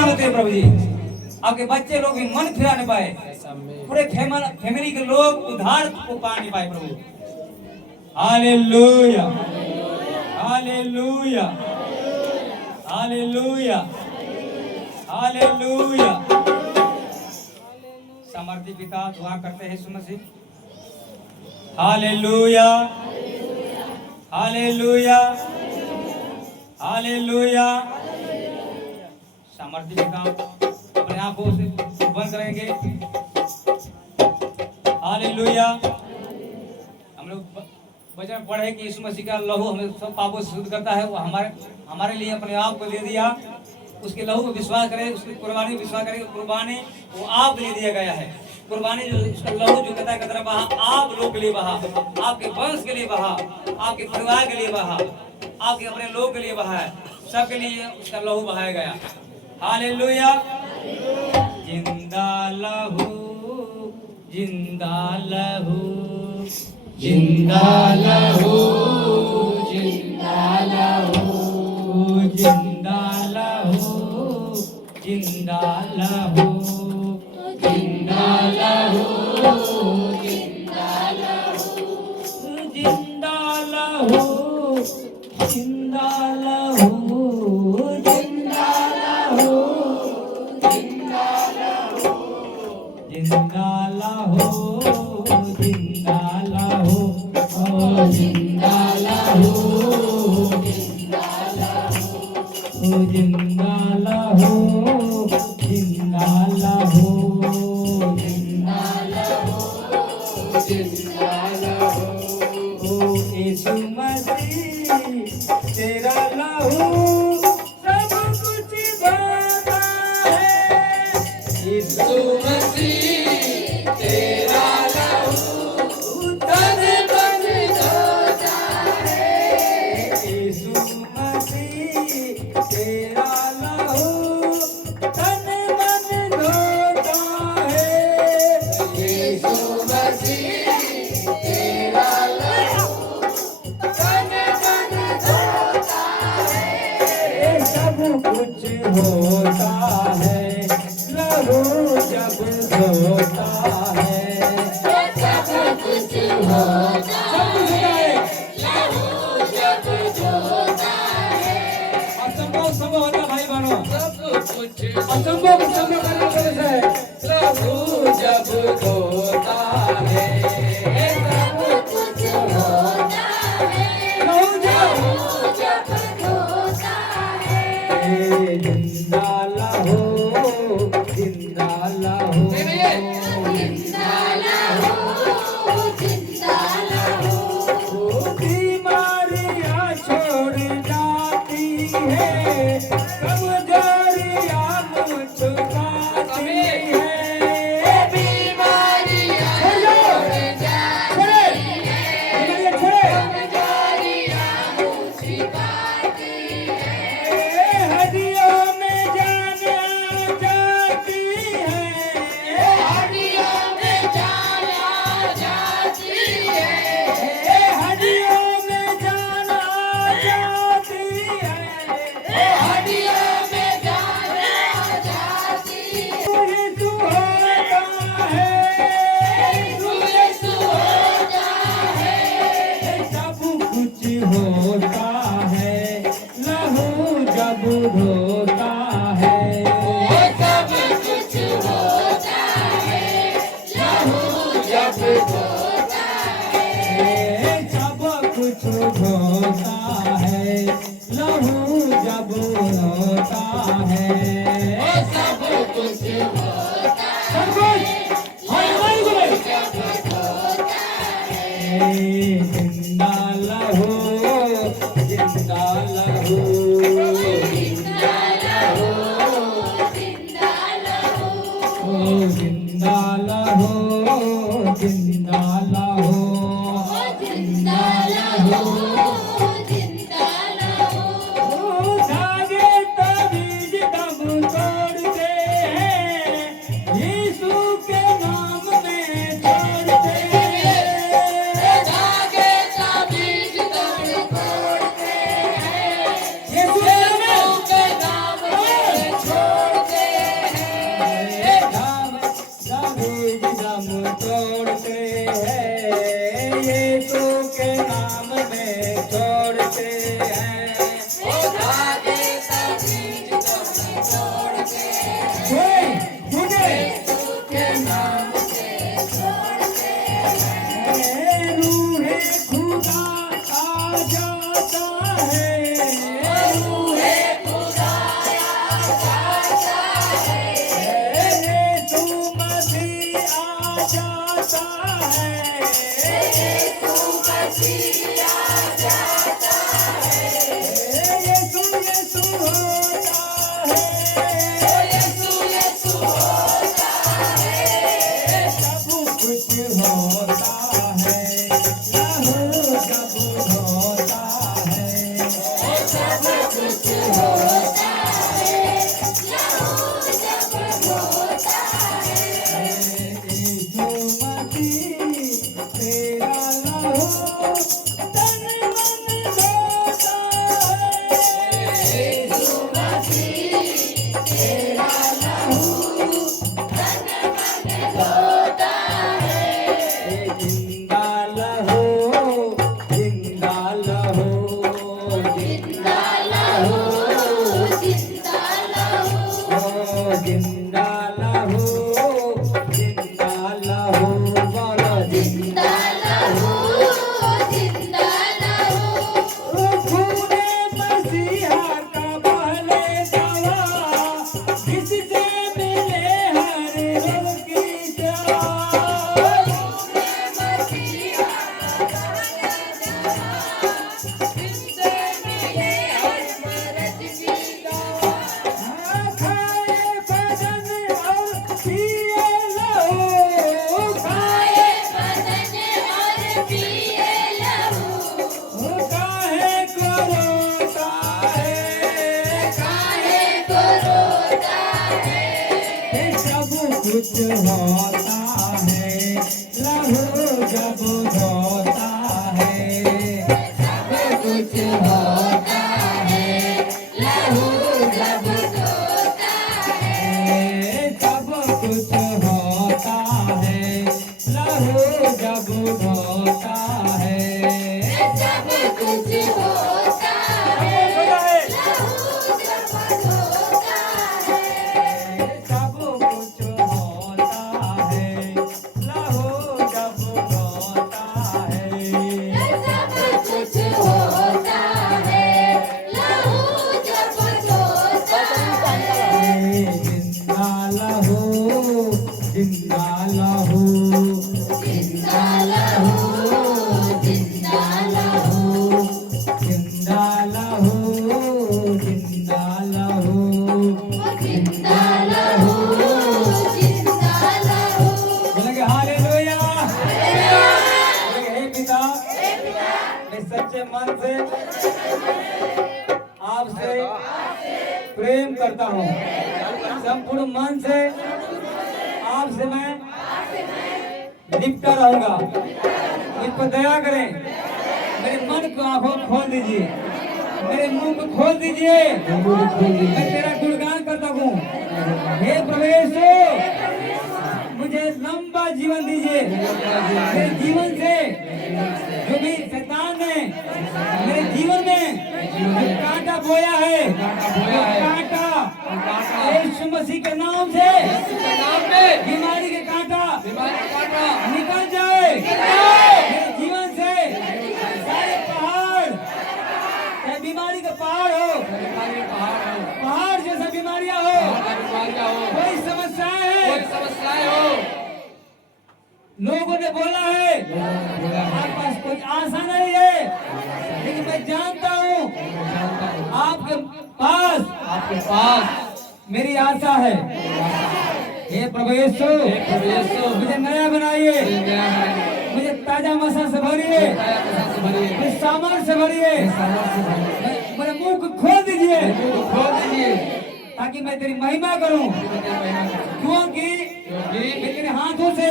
मांगते हैं प्रभु जी, आपके बच्चे लोग भी मन फिरा नहीं पाए, पूरे फैमिली के लोग उद्धार को पा नहीं पाए प्रभु। Hallelujah hallelujah hallelujah hallelujah. समर्थी पिता दुआ करते हैं Yeshu Masih. Hallelujah hallelujah hallelujah. समर्थी पिता अपने आंखों से बंद करेंगे। हालेलुया। हम लोग वचन पढ़े कि यीशु मसीह का लहू हमें सब पापों से शुद्ध करता है। वो हमारे लिए अपने आप को दे दिया। उसके लहू को विश्वास करें, उसकी कुर्बानी को विश्वास करें। कुर्बानी वो आप के लिए दिया गया है। कुर्बानी जो उसका लहू जो कहता है कतरा बहा, आप लोग के लिए बहा, आपके वंश के लिए बहा, आपके परिवार के लिए बहा, आपके अपने लोग के लिए बहा है, सबके लिए उसका लहू बहाया गया। हालेलुया। जिंदा लहू जिंदा लहू जिंदा लहू जिंदा लहू जिंदा लहू जिंदा लहू जिंदा लहू जिंदा लहू जिंदा लहू जिंदा लहू जिंदा लहू जिंदा लहू जिंदा लहू जिंदा लहू ओ जिंदा लहू जिंदा लहू ओ जिंदा लहू जिंदा लहू जिंदा लहू जिंदा लहू ओ यीशु मसीह तेरा लहू सब कुछ बना है। यीशु मसीह तेरा लहू तन मन धोता है। यीशु मसीह तेरा लहू तन मन धोता है। यीशु मसीह तेरा लहू तन मन धोता है। सब कुछ होता है लहू जब धोता है। सब कुछ होता है लहू जब धोता है। असंभव संभव होता भाई बहनों, सब कुछ असंभव को संभव करने से लहू जब धोता है। सब कुछ होता है लहू जब धोता है। जिंदा लहू जिंदा लहू जिंदा लहू जिंदा लहू बीमारियां छोड़ जाती है, कमजोरियां मुँह छुपाती है। बीमारियां छोड़ जाती है, कमजोरियां मुँह छिपाती है। हड्डियों में जान आ जाती है, हड्डियों में जान आ जाती है। हड्डियों में जान आ जाती है, हड्डियों में जान आ जाती है। यीशु होता है, यीशु होता है। सब कुछ होता है लहू जब धोता है। सब कुछ होता है लहू जब धोता है। सब कुछ होता है लहू जब धोता है। सब कुछ होता है लहू जब धोता है। जिंदा लहू जिंदा लहू जिंदा लहू जिंदा लहू ओ जिंदा लहू जिंदा लहू जिंदा लहू जिंदा लहू। धागे तबीज दम तोड़ते हैं, यीशु के नाम में छोड़ते हैं। धागे तबीज दम तोड़ते हैं, यीशु के नाम में छोड़ते सच्चे मन से आपसे प्रेम करता हूँ। संपूर्ण मन से आपसे मैं लिपटा रहूंगा। मुझ पर दया करें। मेरे मन को आंखों खोल दीजिए, मेरे मुंह को खोल दीजिए। मैं तेरा गुणगान करता हूँ। हे प्रवेश, मुझे लंबा जीवन दीजिए। मेरे जीवन से जो भी शैतान ने मेरे जीवन में कांटा बोया है, कांटा यीशु मसीह के नाम से बीमारी के कांटा निकल जाए मेरे जीवन से। सारे पहाड़, चाहे बीमारी का पहाड़ हो, पहाड़ जैसा बीमारियां हो, कोई समस्याएं हो, लोगों ने बोला है आपके पास कोई आशा नहीं है, लेकिन मैं जानता हूँ आपके पास मेरी आशा है। हे प्रभु यीशु, मुझे नया बनाइए, मुझे ताजा मसा से भरिए, मुझे सामान से भरिए, मेरे मुंह को खोल दीजिए ताकि मैं तेरी महिमा करूं। क्योंकि मैं तेरे हाथों से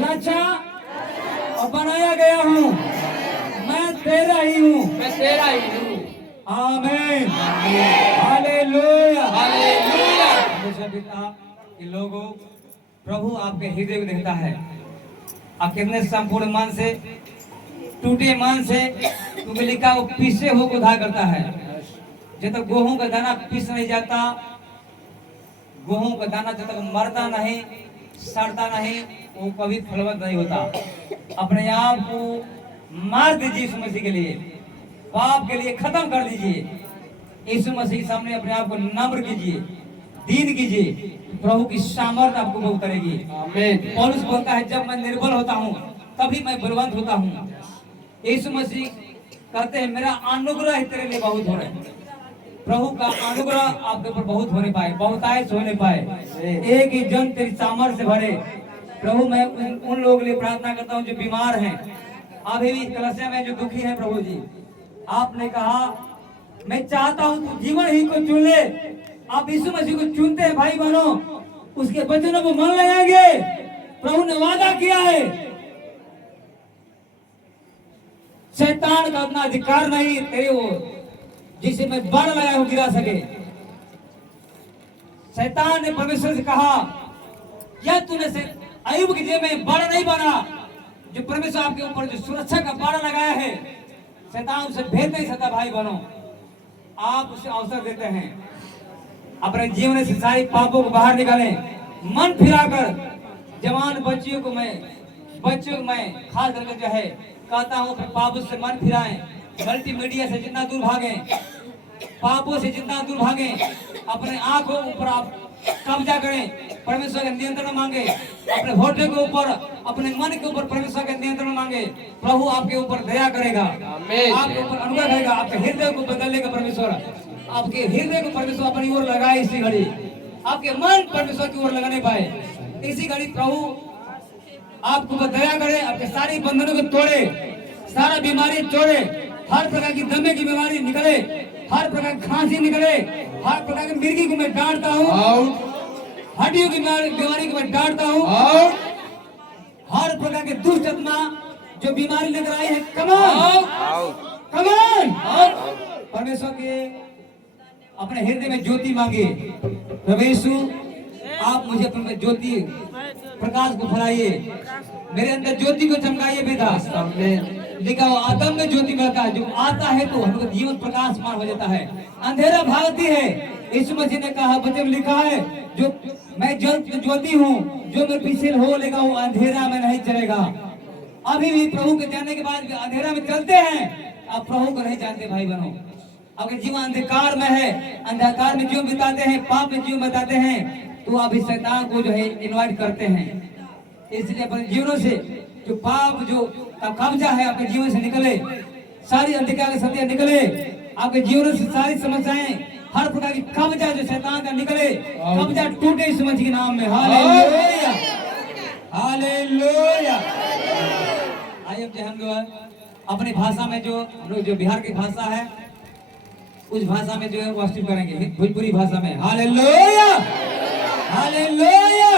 रचा और बनाया गया हूँ। मैं तेरा ही हूँ। आमीन, हालेलुया। मुझे पिता कि लोगों, प्रभु आपके हृदय को देखता है। आप कितने संपूर्ण मन से, टूटे मन से, क्योंकि लिखा वो पीसे हो को उद्धार करता है। जब तक गेहूं का दाना पीस नहीं जाता, गेहूं का दाना जब तक मरता नहीं, सड़ता नहीं, वो कभी फलवंत नहीं होता। अपने आप को मार दीजिए यीशु मसीह के लिए, पाप के लिए खत्म कर दीजिए। यीशु मसीह के सामने अपने आप को नम्र कीजिए। दीन कीजिए, प्रभु की सामर्थ आपको वो करेगी। आमीन। पौलुस बोलता है जब मैं निर्बल होता हूँ तभी मैं बलवंत होता हूँ। यीशु मसीह कहते हैं मेरा अनुग्रह तेरे लिए बहुत हो रहा है। प्रभु का अनुग्रह आपके ऊपर बहुत होने पाए, बहुतायत होने पाए, एक ही जन तेरी सामर्थ्य से भरे। प्रभु मैं उन लोगों के लिए प्रार्थना करता हूँ जो बीमार हैं, अभी भी कलसिया में जो दुखी हैं। प्रभु जी आपने कहा मैं चाहता हूँ तू जीवन ही को चुन ले। आप यीशु मसीह को चुनते हैं भाई बहनों, उसके वचनों को मन लगाएंगे। प्रभु ने वादा किया है शैतान का उतना अधिकार नहीं तेरे वो जिसे मैं बाण लगाया हूं गिरा सके। शैतान ने परमेश्वर से कहा या तूने से अय्यूब की जेब में बाण नहीं बना। जो परमेश्वर आपके ऊपर जो सुरक्षा का बाण लगाया है शैतान उसे भेद नहीं सकता। भाई बहनों आप उसे अवसर देते हैं, अपने जीवन से सारी पापों को बाहर निकालें, मन फिराकर जवान बच्चियों को मैं खास करके जो है कहता हूँ पापों से मन फिराएं, मल्टीमीडिया से जितना दूर भागें, पापों से जितना दूर भागें, अपने आंखों ऊपर आप कब्जा करें, परमेश्वर का नियंत्रण मांगे, अपने होठे के ऊपर अपने मन के ऊपर परमेश्वर का नियंत्रण मांगे। प्रभु आपके ऊपर दया करेगा, आपके ऊपर अनुग्रह करेगा, आपके हृदय को बदल लेगा परमेश्वर। आपके हृदय को परमेश्वर अपनी ओर लगाए इसी घड़ी, आपके मन परमेश्वर की ओर लगाने पाए इसी घड़ी। प्रभु आपको दया करे, आपके सारी बंधनों को तोड़े, सारा बीमारी तोड़े, हर प्रकार की दमे की बीमारी निकले, हर प्रकार की खांसी निकले, हर प्रकार की मिर्गी को मैं डांटता हूँ, हड्डियों की बीमारी को मैं डांटता हूँ, हर प्रकार के दुष्ट आत्मा जो बीमारी लेकर आई है कमान परमेश्वर के अपने हृदय में ज्योति मांगे। प्रभु यीशु आप मुझे अपने ज्योति प्रकाश को फैलाइए, मेरे अंदर ज्योति को चमकाइए पिता। लिखा हुआ आदम में ज्योति मिलता है, जो आता है तो हमको जीवन प्रकाशमान हो जाता है, अंधेरा भागती है। यीशु मसीह ने कहा वचन लिखा है जो मैं ज्योति हूँ, जो मेरे पीछे हो लेगा वो अंधेरा में नहीं चलेगा। अभी भी प्रभु के जानने के बाद अंधेरा में चलते हैं, आप प्रभु को नहीं जानते भाई बहनों। अगर जीवन अंधकार में है, अंधकार में जीवन बिताते हैं, पाप में जीवन बिताते हैं, तो आप इस शैतान को जो है इनवाइट करते हैं। इसलिए अपने जीवनों से जो पाप जो कब्जा है आपके जीवन से निकले, सारी अंधकार की शक्तियां निकले, आपके जीवन से सारी समस्याएं, हर प्रकार की कब्जा जो शैतान का निकले, कब्जा टूटे इस मसीह के नाम में। Hallelujah hallelujah. आइए अब हम लोग अपनी भाषा में जो हम लोग जो बिहार की भाषा है उस भाषा में जो है वर्शिप करेंगे, भोजपुरी भाषा में। Hallelujah hallelujah.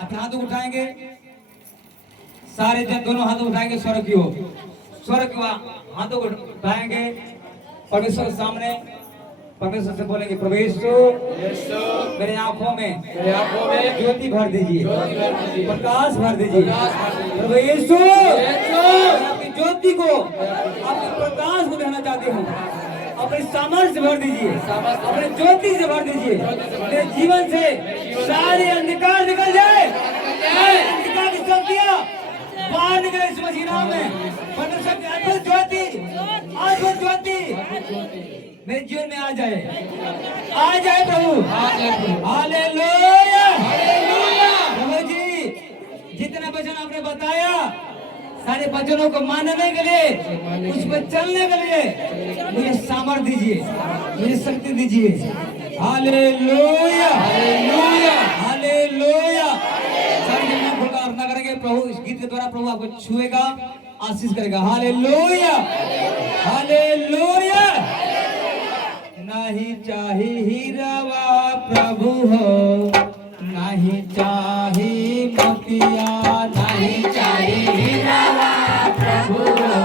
अपने हाथों को उठाएंगे, सारे जन दोनों हाथों उठाएंगे स्वर्ग की ओर, स्वर्ग की हाथों को उठाएंगे परमेश्वर के सामने, परमेश्वर से बोलेंगे प्रभु यीशु मेरे आंखों में ज्योति भर दीजिए, प्रकाश भर दीजिए। प्रभु यीशु आपकी ज्योति को, आपके प्रकाश को देखना चाहती हूँ, अपने सामर्थ्य से भर दीजिए, अपने ज्योति से भर दीजिए। मेरे जीवन से सारे अंधकार निकल जाए, अंधकार की शक्तियां बाहर निकले इस मसीह नाम में। परमेश्वर की अद्भुत ज्योति, अद्भुत ज्योति मेरे जीवन में आ जाए प्रभु। हालेलुया प्रभु जी, जितना वचन आपने बताया सारे वचनों को मानने के लिए, उस पर चलने के लिए मुझे सामर्थ्य दीजिए, मुझे शक्ति दीजिए। Hallelujah hallelujah hallelujah. सारे जन खुलकर प्रार्थना करेंगे, प्रभु इस गीत के द्वारा प्रभु आपको छुएगा, आशीष करेगा। Hallelujah hallelujah. नहीं चाहे हीरावा प्रभु हो, नहीं चाहे मोतिया, नहीं चाहे हीरावा प्रभु हो,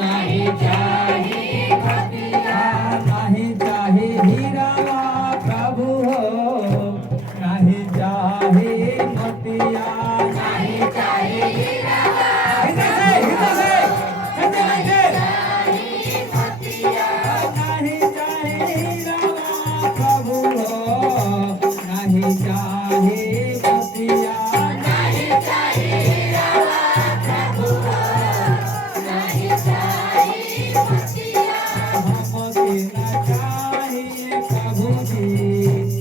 नहीं चाहे मोतिया, नहीं चाहे हीरावा प्रभु हो, नहीं चाहे मोतिया, नहीं चाहे हीरावा। प्रभु जी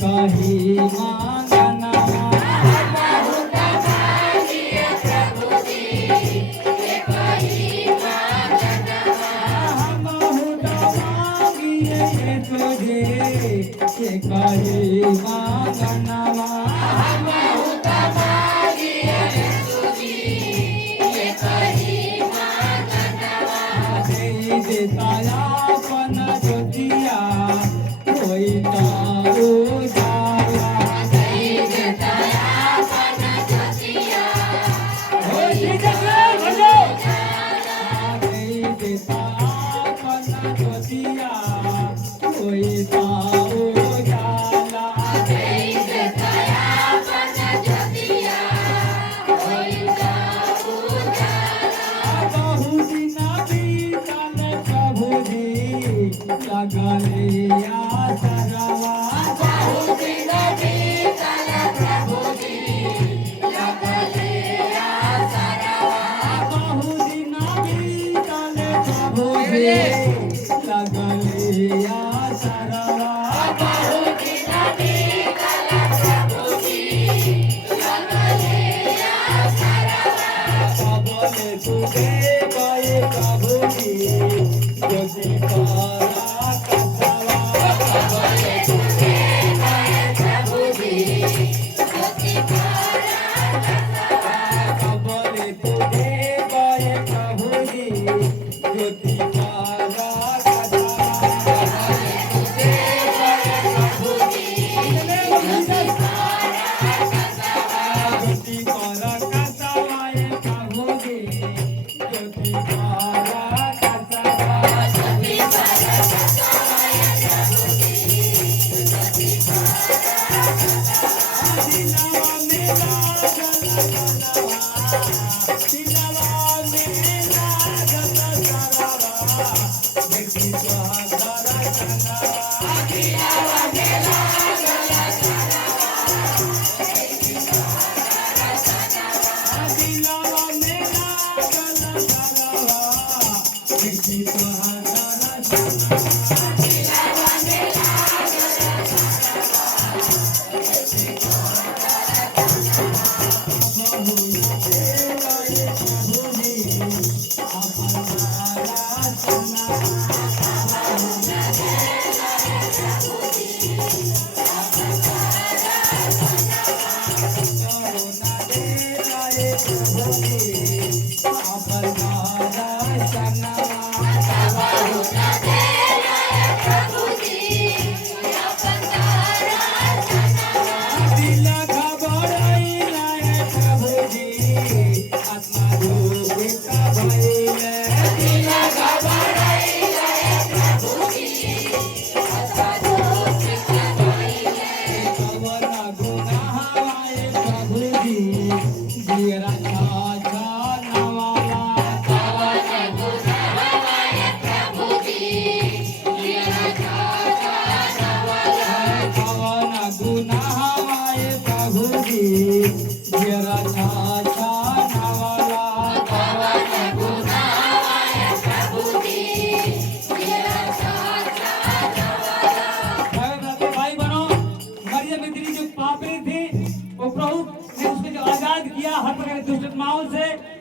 कही मांगना कही मांगना देताया पन ज्योतिया कोई तारो जाला देताया पन ज्योतिया कोई तारो जाला देताया पन ज्योतिया कोई तारो जाला देताया पन ज्योतिया कोई तारो जाला बहु दिन लगले आसरवा बहु दिन बीतल प्रभुजी लगले आसरवा बहु दिन बीतल प्रभुजी लगले आसरवा बहु दिन बीतल प्रभुजी लगले आसरवा सबले तुझे गए प्रभुजी ज्योति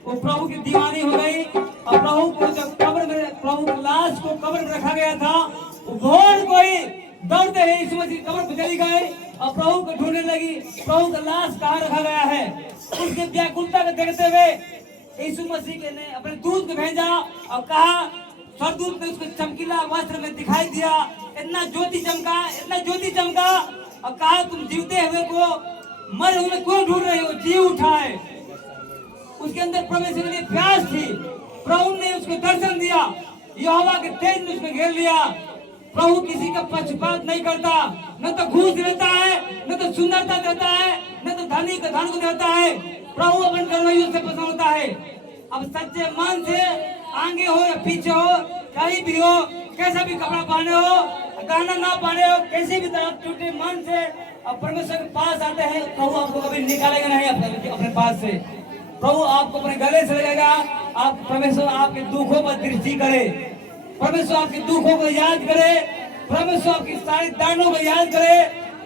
वो प्रभु की दीवानी हो गई और प्रभु को जब कब्र में प्रभु की लाश को कब्र में रखा गया था, भोर कोई दौड़ते ही यीशु मसीह कब्र पर चली गई और प्रभु को ढूंढने लगी प्रभु का लाश कहाँ रखा गया है। उसके व्याकुलता को देखते हुए यीशु मसीह ने अपने दूत को भेजा और कहा, स्वर्गदूत ने उसको चमकीला वस्त्र में दिखाई दिया, इतना ज्योति चमका और कहा, तुम जीवते हुए को मरे हुए क्यों ढूंढ रहे हो, जी उठाए। उसके अंदर प्रवेश के लिए प्यास थी। प्रभु ने उसको दर्शन दिया, यहोवा के तेज ने उसको घेर लिया। प्रभु किसी का पक्षपात नहीं करता, न तो घूस देता है, न तो सुंदरता देता है, न तो धनी का धन को देता है। प्रभु अपन कर्मयों से पसंद होता है। अब सच्चे मन से आगे हो या पीछे हो, कहीं भी हो, कैसा भी कपड़ा पहने हो, गहना ना पहने हो, कैसे भी तरह टूटे मन से अब परमेश्वर के पास आते हैं, प्रभु आपको कभी निकालेगा नहीं अपने पास से। प्रभु आपको अपने गले से लगेगा। आप परमेश्वर आपके दुखों पर दृष्टि करे, परमेश्वर आपके दुखों को याद करे, परमेश्वर आपकी सारी दानों को याद करे,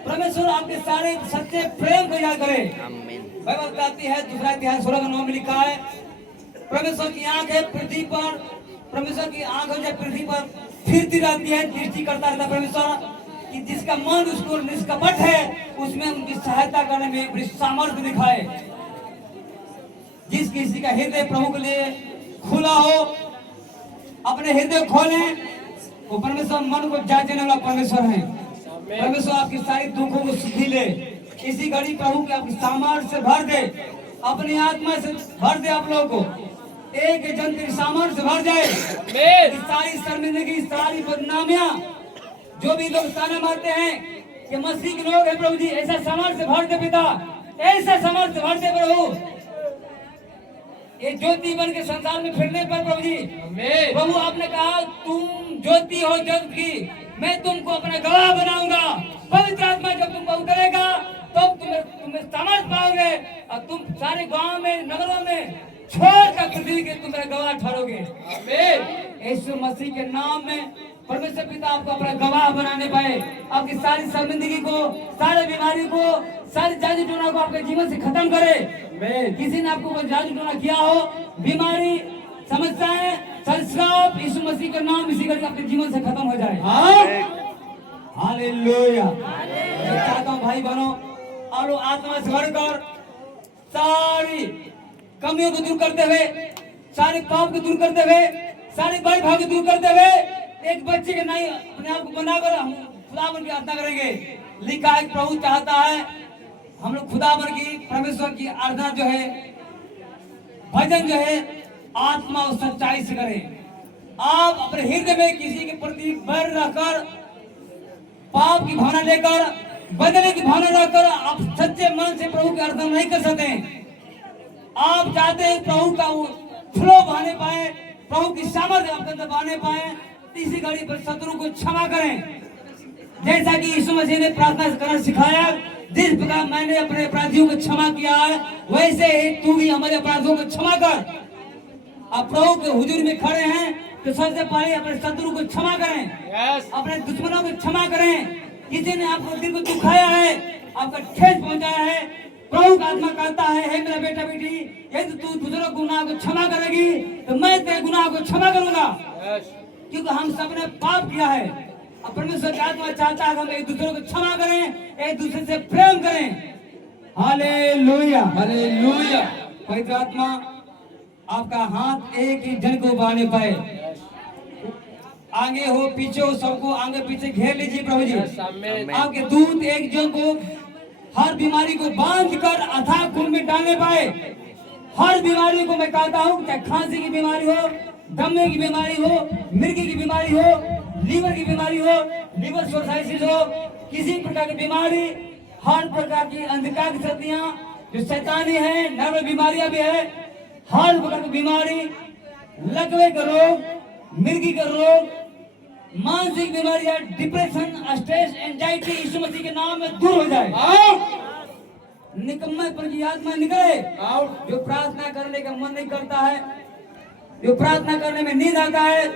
परमेश्वर आपके सारे सच्चे प्रेम को याद करे। बाइबल बताती है 2 अध्याय 16 में लिखा है, परमेश्वर की आंख है पृथ्वी पर, परमेश्वर की आंख हो जाए पृथ्वी पर फिरती रहती है, दृष्टि करता रहता परमेश्वर कि जिसका मन उसको निष्कपट है उसमें उनकी सहायता करने में बड़ी सामर्थ्य दिखाए। जिस किसी का हृदय प्रभु के लिए खुला हो, अपने हृदय खोले, वो परमेश्वर मन को जांचने वाला परमेश्वर है। परमेश्वर आपकी सारी दुखों को सुधी ले, इसी घड़ी प्रभु के आपकी सामर्थ्य से भर दे, अपनी आत्मा से भर दे। आप लोगों को एक जन तेरी सामर्थ्य से भर जाए। सारी शर्मिंदगी, सारी बदनामियां, जो भी लोग ताने मारते हैं कि मसीह के लोग हैं, प्रभु जी ऐसा सामर्थ्य से भर दे पिता, ऐसा सामर्थ्य भर दे प्रभु। ये ज्योति बन के संसार में फिरने पर प्रभु जी, प्रभु आपने कहा तुम ज्योति हो जगत की, मैं तुमको अपना गवाह बनाऊंगा। पवित्र आत्मा जब तुम पर उतरेगा तो तुम्हें सामर्थ पाओगे और तुम सारे गांव में, नगरों में छोड़कर पृथ्वी के तुम मेरे गवाह ठहरोगे। यीशु मसीह के नाम में परमेश्वर पिता आपको अपना गवाह बनाने पाए, आपकी सारी शर्मिंदगी को, सारी बीमारी को, सारी जादू टोना को आपके जीवन से खत्म करे। किसी ने आपको कोई जादू टोना किया हो, बीमारी, समस्याएं, संस्कार, यीशु मसीह का नाम इसी घड़ी आपके जीवन से खत्म हो जाए। हालेलुया। मैं चाहता हूँ भाई बहनों, और लोग आत्मा से भरकर सारी कमियों को दूर करते हुए, सारे पाप को दूर करते हुए, सारे बड़े भाव को दूर करते हुए एक बच्चे के नहीं अपने आप को बनाकर हम खुदावन की आराधना करेंगे। लिखा है प्रभु चाहता है हम लोग खुदावन की, परमेश्वर की आराधना जो है, भजन जो है आत्मा और सच्चाई से करें। आप अपने हृदय में किसी के प्रति बैर रखकर, पाप की भावना लेकर, बदले की भावना रखकर आप सच्चे मन से प्रभु की आराधना नहीं कर सकते। आप चाहते हैं प्रभु का फ्लो बहाने पाए, प्रभु की सामर्थ्य आपके अंदर बहाने पाए, इसी घड़ी पर शत्रु को क्षमा करें। जैसा कि यीशु मसीह ने प्रार्थना करना सिखाया, जिस प्रकार मैंने अपने अपराधियों को क्षमा किया है, वैसे ही तू भी हमारे अपराधों को क्षमा कर। आप प्रभु के हुजूर में खड़े हैं तो सबसे पहले अपने शत्रु को क्षमा करें, अपने दुश्मनों को क्षमा करें। किसी ने आपको दिल को दुखाया है, आपका ठेस पहुंचाया है, प्रभु का आत्मा कहता है, हे मेरा बेटा बेटी, यदि तू दूसरों गुनाह को क्षमा करेगी तो मैं तेरे गुनाह को क्षमा करूंगा। क्योंकि हम सब ने पाप किया है। अब परमेश्वर का आत्मा चाहता है हम एक दूसरे को क्षमा करें, एक दूसरे से प्रेम करें। Hallelujah, hallelujah. पवित्र आत्मा आपका हाथ एक ही जन को बांधने पाए, आगे हो पीछे हो, सबको आगे पीछे घेर लीजिए प्रभु जी। आपके दूत एक जन को हर बीमारी को बांध कर अथाह कुंड में डालने पाए। हर बीमारी को मैं कहता हूँ, चाहे खांसी की बीमारी हो, दमे की बीमारी हो, मिर्गी की बीमारी हो, लीवर की बीमारी हो, लीवर सोसाइटिस हो, किसी प्रकार की बीमारी, हर प्रकार की अंधकार की शक्तियां जो शैतानी है, नर्व बीमारियां भी है, हर प्रकार की बीमारी, लकवे का रोग, मिर्गी का रोग, मानसिक बीमारियां, डिप्रेशन, स्ट्रेस, एंजाइटी, यीशु मसीह के नाम में दूर हो जाए। निकम्मे पर की आत्मा निकले। जो प्रार्थना करने का मन नहीं करता है, जो प्रार्थना करने में नींद आता है,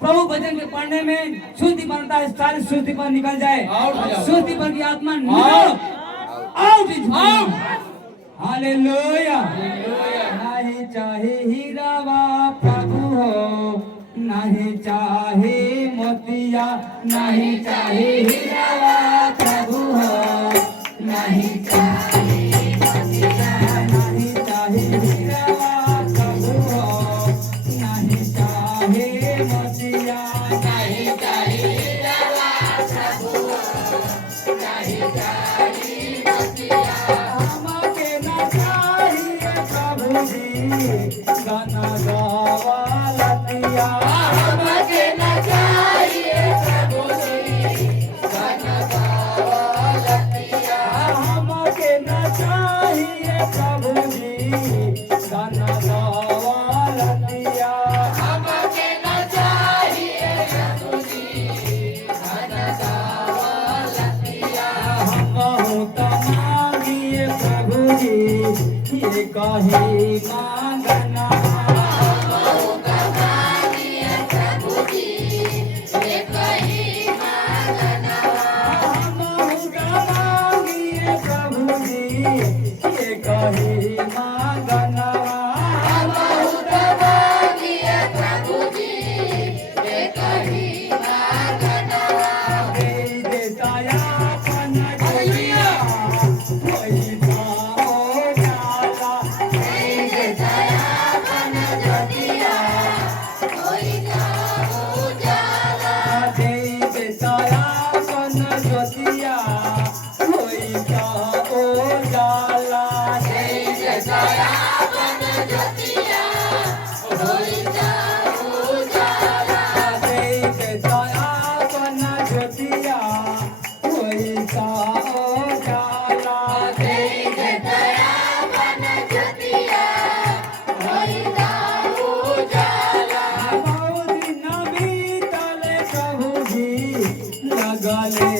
प्रभु वचन के पढ़ने में सुस्ती बनता है, सारी सुस्ती पर निकल जाए। सुस्ती पर की आत्मा निकल आउट। हालेलुया। नहीं चाहे हीरावा प्रभु हो, नहीं चाहे मोतिया, नहीं चाहे हीरावा प्रभु हो, नहीं चाहे मोतिया, नहीं चाहे हीरावा प्रभु हो, नहीं चाहे मोतिया, नहीं चाहे हीरावा प्रभु हो, नहीं चाहे मोतिया। हमके न चाहिए प्रभु जी गाना गावा लतिया, हमके न चाहिए प्रभु जी गाना गावा लतिया, हमके न चाहिए प्रभु जी गाना गावा लतिया, हमके न चाहिए प्रभु जी गाना गावा लतिया। हम तो मांगिए प्रभु जी ये कही मांगना, प्रभु जी ये कही मांगना, ये कही मांगनवा बहुत मांगिए प्रभु जी ये कही मांगनवा दे देता यापन जोतिया कोई पाओ जाला दे दयापन ज्योतिया कोई ना उजाला दे देता यापन जोतिया कोई पाओ जाला दे दयापन ज्योतिया कोई ना उजाला दे देता यापन जोतिया कोई पाओ जाला दे दयापन ज्योतिया कोई ना उजाला मौदी नबी तले प्रभु जी लगले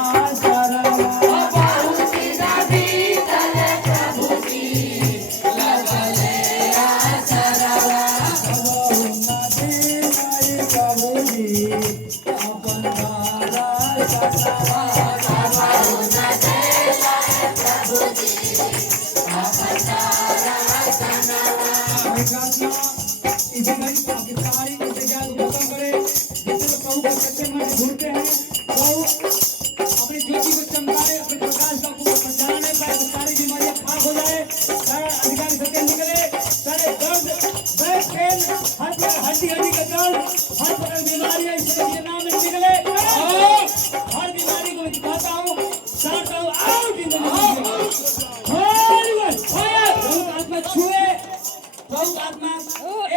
आचरवा बहुत नबी तले प्रभु जी लगले आचरवा प्रभु जी अपन द्वारा सतवा इसी घड़ी आपकी सारी इंतजार को खत्म करे जितने लोग प्रभु के सच्चे मन से ढूंढते हैं प्रभु अपनी ज्योति को चमकाए अपने प्रकाश का आपको पहचाना नहीं पाए तो सारी बीमारियां खाक हो जाए सारा अधिकारी सत्य निकले सारे दर्द बैक पेन हर प्रकार हड्डी का दर्द हर प्रकार बीमारियां इस के नाम में निकले हर बीमारी को मैं दिखाता हूँ सारता हूँ आओ जिंदगी आत्मा छुए प्रभु आत्मा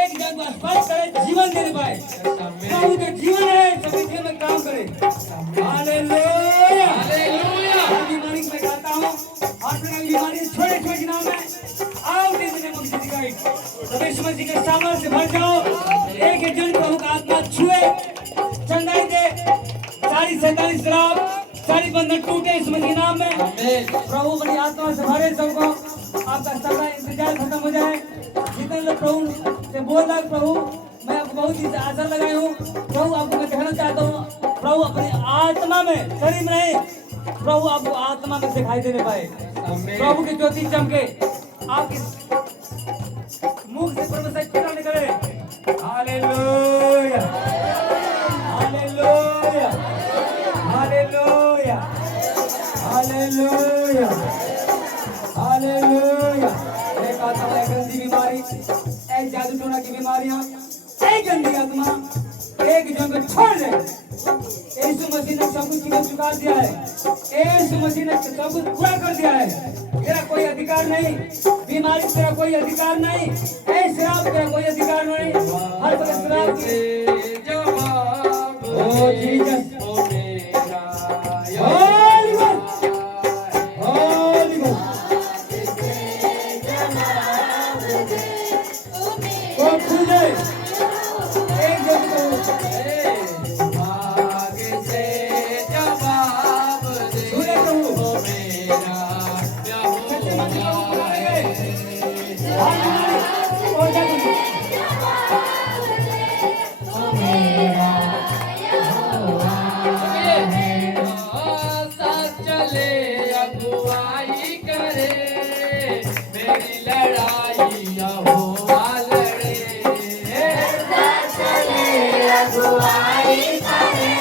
एक जन को स्पर्श करे जीवन देने पाए प्रभु जो जीवन है सभी जीवन में काम करे हालेलुया हालेलुया हर बीमारी को मैं कहता हूँ हर प्रकार की बीमारी छोटे छोटे नाम है आओ देने को किसी दिखाई सभी समझ के सामर्थ्य से भर जाओ एक जन प्रभु का आत्मा छुए चंगाई दे सारी 47 शराब सारी बंधन टूटे इस मसीह नाम में प्रभु अपनी आत्मा से भरे सबको आपका सारा इंतजार खत्म हो जाए जितने लोग प्रभु से बोल रहा है प्रभु मैं आपको बहुत ही आशा लगाई हूँ प्रभु आपको मैं कहना चाहता हूँ प्रभु अपनी आत्मा में शरीर में नहीं प्रभु आपको आत्मा में दिखाई देने पाए प्रभु की ज्योति चमके आपके मुख से प्रभु से चिन्ह निकले hallelujah hallelujah hallelujah hallelujah hallelujah एक आत्मा एक गंदी बीमारी एक जादू टोना की बीमारियां एक गंदी आत्मा एक जन को छोड़ दे यीशु मसीह ने सब कुछ चुका दिया है यीशु मसीह ने सब कुछ पूरा कर दिया है तेरा कोई अधिकार नहीं बीमारी तेरा कोई अधिकार नहीं शराब तेरा कोई अधिकार नहीं हर प्रकार शराब की ओ Jesus Holy Ghost Holy Ghost ओ खुले एक जन को सुने प्रभु सच्चे मन से प्रभु बुलाएंगे हाथ मिलाएं और जाएंगे चले अगुवाई करे मेरी लड़ाई यहोवा लड़े चले अगुवाई करे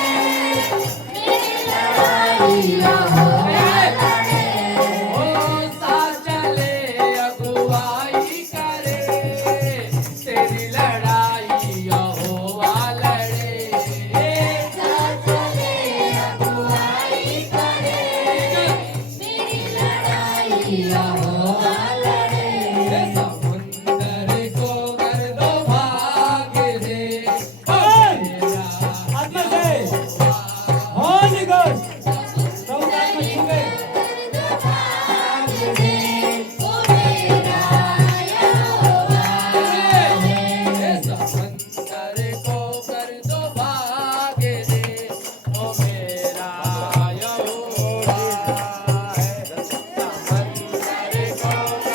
मेरी लड़ाई यहोवा लड़े ओ साथ चले अगुवाई करे तेरी लड़ाई यहोवा लड़े साथ चले अगुवाई करे मेरी लड़ाई यहोवा लड़े समुंदर को कर दो भाग दे आत्मा से Holy Ghost प्रभु का आत्मा छू गए समंदर को कर दो भाग दे ओ मेरा यहोवा है समंदर को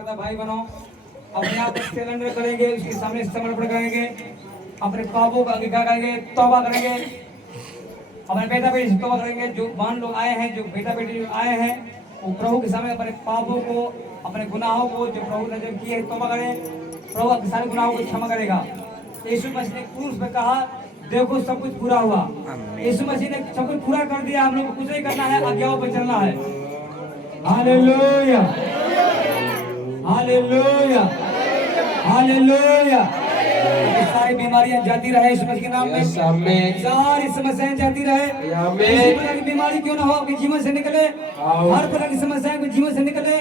करता है भाई बहनों, अपने आप को सिलेंडर करेंगे, उसके सामने समर्पण करेंगे, अपने पापों का अंगीकार करेंगे, तौबा करेंगे, अपने बेटा बेटी से तौबा करेंगे। जो बान लोग आए हैं, जो बेटा बेटी आए हैं, वो प्रभु के सामने अपने पापों को, अपने गुनाहों को जो प्रभु ने जो किए तौबा करें, प्रभु आपके सारे गुनाहों को क्षमा करेगा। यीशु मसीह ने क्रूस पे कहा देखो सब कुछ पूरा हुआ। यीशु मसीह ने सब कुछ पूरा कर दिया, हम लोग को कुछ नहीं करना है, आज्ञाओं पर चलना है। Hallelujah, hallelujah, hallelujah. सारी बीमारियां जाती रहे यीशु मसीह के नाम में, सारी समस्याएं जाती रहे। किसी प्रकार की बीमारी क्यों ना हो आपके जीवन से निकले, हर प्रकार की समस्याएं आपके जीवन से निकले।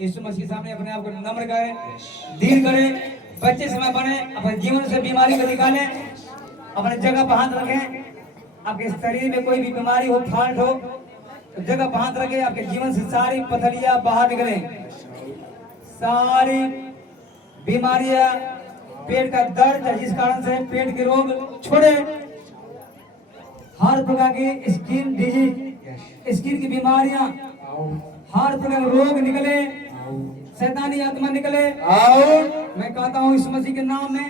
यीशु मसीह के सामने अपने आप को नम्र करें, दीन करें, बच्चे समय बने, अपने जीवन से बीमारी को निकालें, अपने जगह पर हाथ रखें। आपके शरीर में कोई भी बीमारी हो, फाल्ट हो, तो जगह पर हाथ रखें, आपके जीवन से सारी पथरियां बाहर निकले, सारी बीमारियां, पेट का दर्द जिस कारण से पेट के रोग छोड़े, हर प्रकार की स्किन डिजीज, स्किन की बीमारियां, हर प्रकार के रोग निकले, शैतानी आत्मा निकले। मैं कहता हूँ इस मसीह के नाम में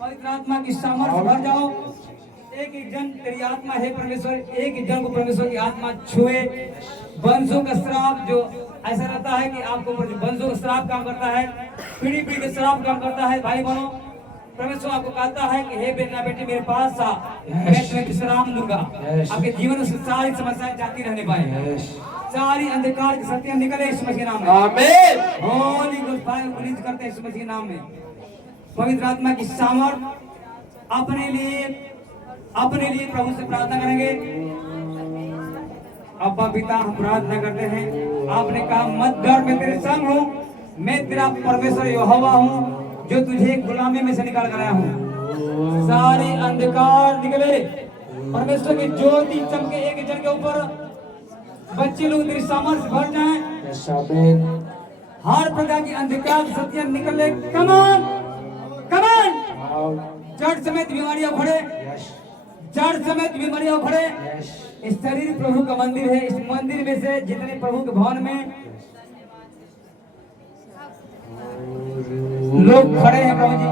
पवित्र आत्मा की सामर्थ्य भर जाओ। एक एक जन तेरी आत्मा है परमेश्वर, एक एक जन को परमेश्वर की आत्मा छुए। वंशों का श्राप जो ऐसा रहता है कि आपको ऊपर जो वंशों का श्राप काम करता है, पीढ़ी पीढ़ी का श्राप काम करता है, भाई बहनों परमेश्वर आपको कहता है कि हे बेटा बेटी मेरे पास आ, मैं तुम्हें विश्राम दूंगा। आपके जीवन से सारी समस्याएं जाती रहने पाए, सारी अंधकार की शक्तियां निकले इस मसीह के नाम में। आमीन। होली गोस्ट फायर रिलीज करते हैं इस मसीह के नाम में। पवित्र आत्मा की सामर्थ अपने लिए प्रभु से प्रार्थना करेंगे। अब्बा पिता हम प्रार्थना करते हैं, आपने कहा मत डर मैं तेरे संग हूँ, मैं तेरा परमेश्वर यहोवा हूँ जो तुझे गुलामी में से निकाल कर आया हूँ। सारी अंधकार निकले, परमेश्वर की ज्योति चमके एक जन के ऊपर, बच्चे लोग तेरी सामर्थ्य भर जाएं, हर प्रकार की अंधकार शक्तियां निकले। कमान कमान जड़ समेत बीमारियां उखड़े, जड़ समेत बीमारियां उखड़े। इस शरीर प्रभु का मंदिर है, इस मंदिर में से जितने प्रभु के भवन में लोग खड़े हैं प्रभु जी,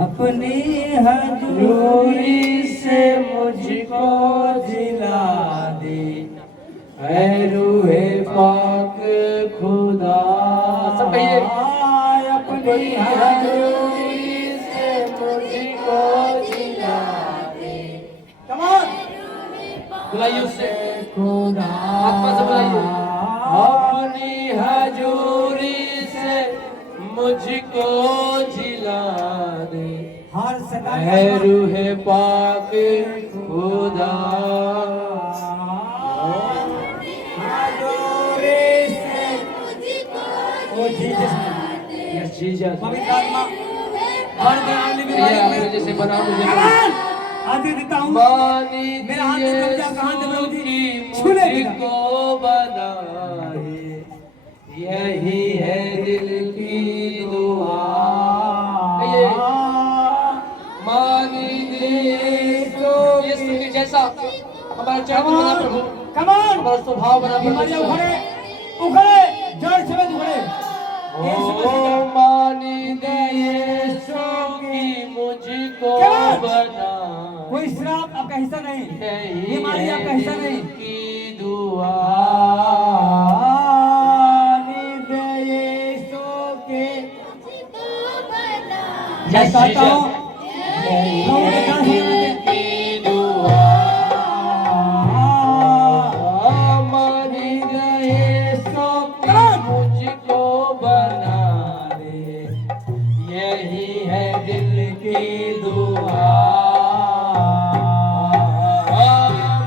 अपनी हजूरी से मुझको जिला दे, ऐ रूहे पाक खुदा। अपनी हजूरी से मुझको जिला दे। बुलाइए उससे, खुदा आत्मा से बुलाइए। अपनी हजूरी से मुझको जिला दे, हर ऐ रूहे पाक खुदा। पवित्र आत्मा हर दयालु बीमारी में जैसे बना मुझे आदि देता हूँ, मानी मेरा हाथ में कब्जा कहाँ से प्रभु जी छूले मुझको बनाए, यही है दिल की दुआ। मानी यीशु के जैसा हमारा चरित्र बना प्रभु, कमान हमारा स्वभाव बना बीमारियां उखड़े उखड़े, जड़ समेत उखड़े। ओ मानी दे यीशु की मुझको बना, कोई श्राप आपका हिस्सा नहीं, बीमारी आपका हिस्सा नहीं की दुआ। मैं कहता हूँ की दुआ। मानी गए सो मुझको बना दे, यही है दिल की दुआ।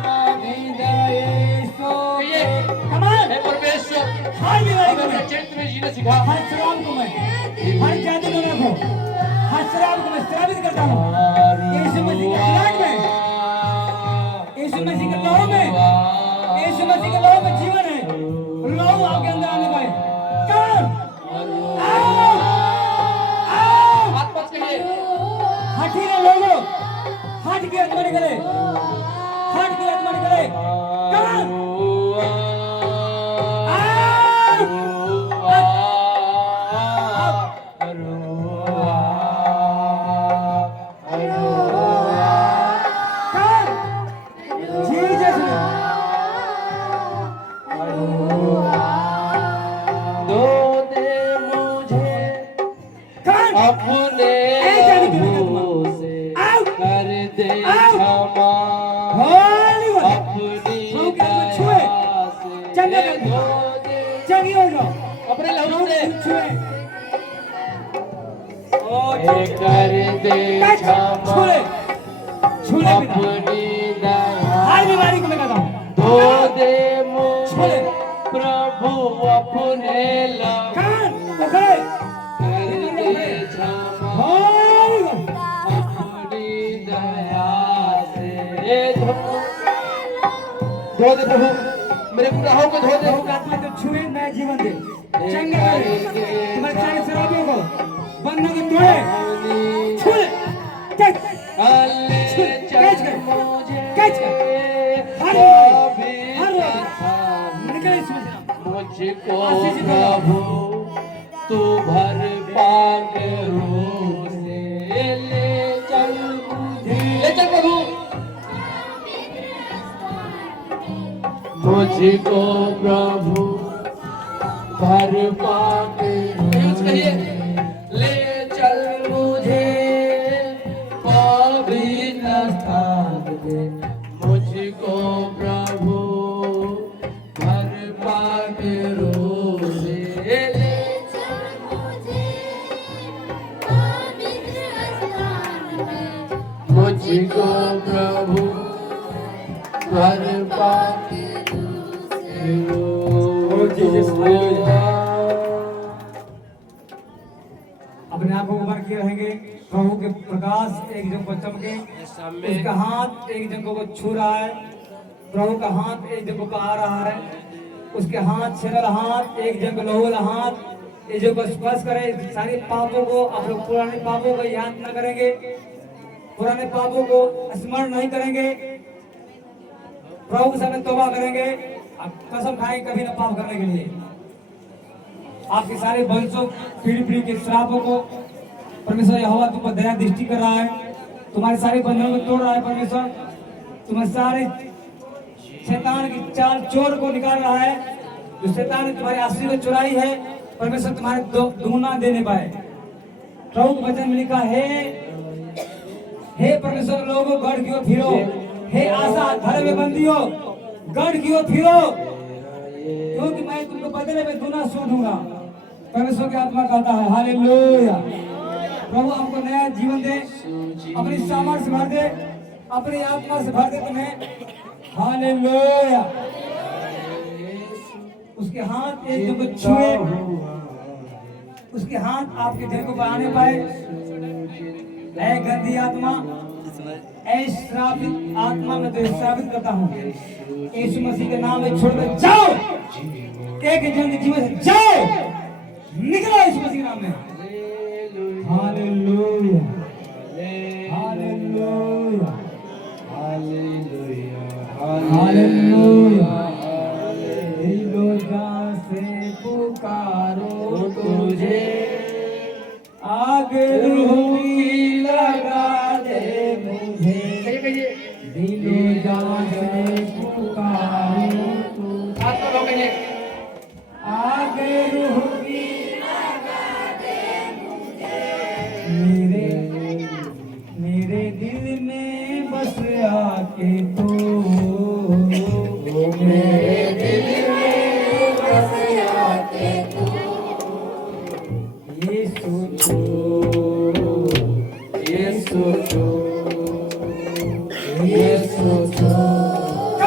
मानी गए सो परमेश्वर हर बीमारी को मैं, चरित्र में जीना सिखा। हर शराब को मैं, हर जादू टोना को, हर शराब को मैं श्रापित करता हूँ यीशु मसीह के ब्लड में, यीशु मसीह के लहू में, यीशु मसीह के लहू में जीवन है। जाओ अपने लहू से छुए कर दे क्षमा छुले छुले बिना अपनी दया हर बीमारी को मैं कहता हूँ धो दे मुझे प्रभु अपने लहू कान पकड़े कर दे क्षमा अपनी दया से धो दे प्रभु मेरे गुनाहों को धो दे आत्मा को छुए नया जीवन दे चंगा करे तुम्हारे सारे शराबियों को बंधनों को तोड़े छुए कैच कैच कर कैच कर हर निकले इसमें मुझको प्रभु तू भर पाक रूप से ले चल प्रभु मुझको प्रभु भर पाक ले चल मुझे पवित्र स्थान दे मुझको प्रभु भर पाक रूप से ले मुझको प्रभु भर पाक अपने आप को उबर किए रहेंगे प्रभु के प्रकाश एक जन को चमके उसका हाथ एक जन को छू रहा है प्रभु का हाथ एक जन को पा रहा है उसके हाथ छेड़ल हाथ एक जन को लहूल हाथ ये जो को स्पर्श करे सारे पापों को आप लोग पुराने पापों को याद न करेंगे पुराने पापों को स्मरण नहीं करेंगे प्रभु के सामने तौबा करेंगे कसम खाएंगे कभी न पाप करने के लिए आपके सारे वंशों पीढ़ी के श्रापों को परमेश्वर यहोवा तुम पर दया दृष्टि कर रहा है तुम्हारे सारे बंधनों को तोड़ रहा है परमेश्वर तुम्हारे सारे शैतान की चाल चोर को निकाल रहा है जो शैतान ने तुम्हारी आशीष को चुराई है परमेश्वर तुम्हारे दुगुना देने पाए प्रभु के वचन में लिखा है हे परमेश्वर लोगों गढ़ की ओर फिरो हे आशा घर में बंदियों गढ़ की ओर फिरो क्योंकि मैं तुमको बदले में दूना सो दूंगा परमेश्वर की आत्मा कहता है हालेलुया प्रभु हमको नया जीवन दे अपनी सामर्थ्य से भर दे अपनी आत्मा से भर दे तुम्हें हालेलुया उसके हाथ एक जो को छुए उसके हाथ आपके दिल को बढ़ाने पाए ऐ गंदी आत्मा ऐ श्रापित आत्मा में तो श्रापित करता हूँ यीशु मसीह के नाम में छोड़कर जाओ एक जन के जीवन से जाओ निकलो यीशु मसीह के नाम में हालेलुया हालेलुया हालेलुया दिलों से पुकारो तुझे आगे रूही लगा दे मुझे दिलों से पुकारो तुझे आगे रूही लगा दे मुझे मेरे दिल में बस आके तू मेरे दिल में बस आके तू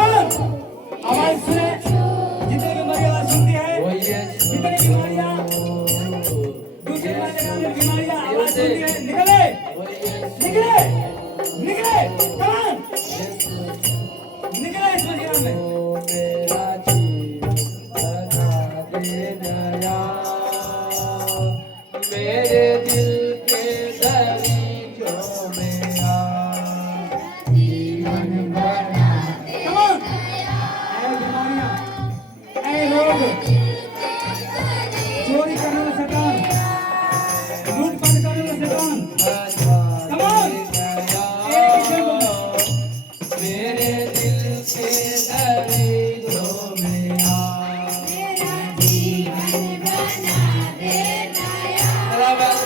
आवाज सुने जितने भी मरी आवाज सुनती है जितने बीमारियां दूसरी बीमारियां आवाज सुनती है निकले निकले निकले कमान निकले इस महीना में मेरे दिल के दरीचों में आ जीवन बना कमान ऐ बीमारियां ऐ रोग चोरी करने वाला शैतान लूटपाट करने वाला शैतान कमान मेरे दिल के दरीचों में आ जीवन बना दे नया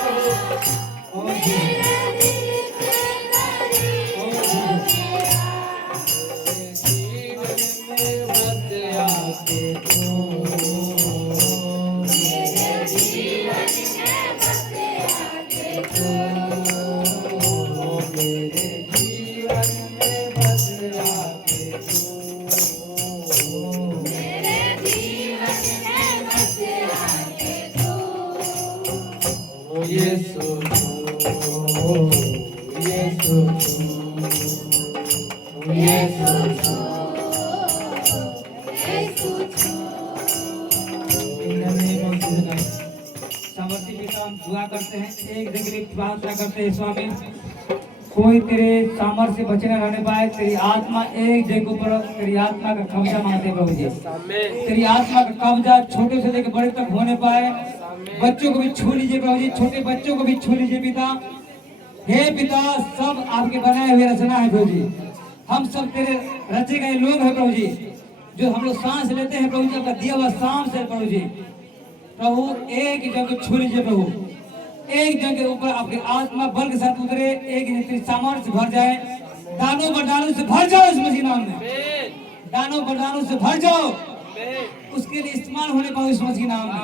यीशु छू यीशु छू यीशु छू सामर्थ्य पिता हम दुआ करते हैं, एक जगह के लिए प्रार्थना करते हैं स्वामी, कोई तेरे सामर्थ्य से बचे न रहने पाए, तेरी आत्मा एक जगह पर तेरी आत्मा का कब्जा मांगते हैं प्रभु जी। तेरी आत्मा का कब्जा छोटे से लेकर बड़े तक होने पाए, बच्चों को भी छू लीजिए प्रभु जी, छोटे बच्चों को भी छू लीजिए पिता। हे पिता, सब आपके बनाए हुए रचना है प्रभु जी, हम सब तेरे रचे गए लोग हैं प्रभु जी, जो हम लोग सांस लेते हैं प्रभु जी, आपका दिया हुआ सांस है प्रभु जी। प्रभु एक जगह छू लीजिए प्रभु, एक जगह के ऊपर आपके आत्मा बल के साथ उतरे, एक तेरी सामर्थ्य भर जाए, दानों बरदानों से भर जाओ इस मसीह नाम में, दानों बरदानों से भर जाओ, उसके लिए इस्तेमाल होने पाओ इस मसीह नाम में।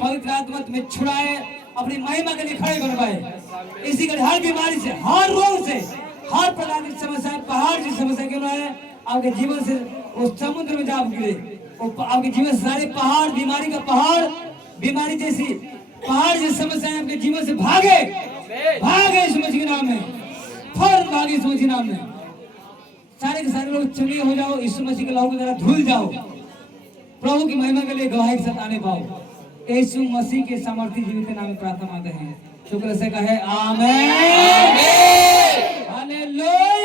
पवित्र आत्मा तुम्हें छुड़ाए, अपनी महिमा के लिए खड़े करवाए, इसी के हर बीमारी से, हर रोग से, हर प्रकार की समस्या, पहाड़ की समस्या क्यों ना है, आपके जीवन से उस समुद्र में जा गिरे, आपके जीवन से सारे पहाड़, बीमारी का पहाड़, बीमारी जैसी पहाड़ जैसी समस्याएं आपके जीवन से भागे, भागे इस मसीह के नाम में, फौरन भागे इस मसीह के नाम में। सारे के सारे लोग चंगे हो जाओ, यीशु मसीह के लहू की तरह धुल जाओ, प्रभु की महिमा के लिए गवाही के साथ आने पाओ। यीशु मसीह के सामर्थ्य जीवित नाम में प्रार्थना मांगते हैं, शुक्र से कहे आमीन, हालेलुया।